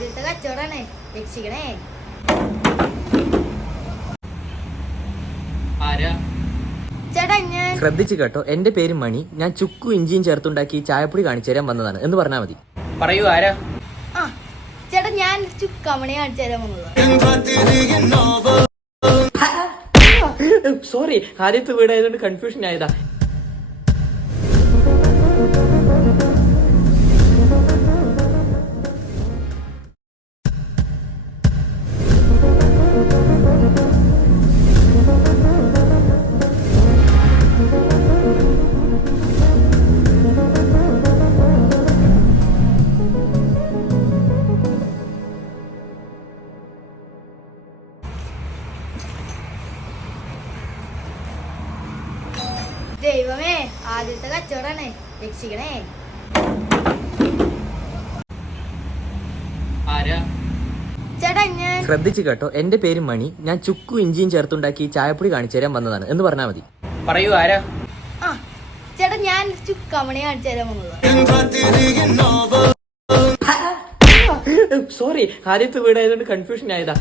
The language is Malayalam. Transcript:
ആദ്യത്തെ കച്ചവടാണ്, രക്ഷിക്കണേ. ചേട്ടാ ഞാൻ ശ്രദ്ധിച്ചു കേട്ടോ, എന്റെ പേര് മണി. ഞാൻ ചുക്കും ഇഞ്ചിയും ചേർത്തുണ്ടാക്കി ചായപ്പൊടി കാണിച്ചു തരാൻ വന്നതാണ് എന്ന് പറഞ്ഞാൽ മതി. പറയൂ, ആരാ? ആ ചേട്ടാ ഞാൻ ചുക്കാമണി കാണിച്ചു തരാൻ വന്നത്. സോറി, ആദ്യത്തെ വീടായതുകൊണ്ട് കൺഫ്യൂഷൻ ആയതാ. ദൈവമേ, ആദ്യത്തെ കച്ചവടാണ്, രക്ഷിക്കണേ. ആരാ? ചേട്ടാ ഞാൻ ശ്രദ്ധിച്ചു കേട്ടോ, എന്റെ പേര് മണി. ഞാൻ ചുക്കും ഇഞ്ചിയും ചേർത്തുണ്ടാക്കി ചായപ്പൊടി കാണിച്ചു തരാൻ വന്നതാണ് എന്ന് പറഞ്ഞാൽ മതി. പറയൂ, ആരാ? ആ ചേട്ടാ ഞാൻ ചുക്കാമണി കാണിച്ചു തരാൻ വന്നത്. സോറി, ആദ്യത്തെ വീടായതുകൊണ്ട് കൺഫ്യൂഷൻ ആയതാ.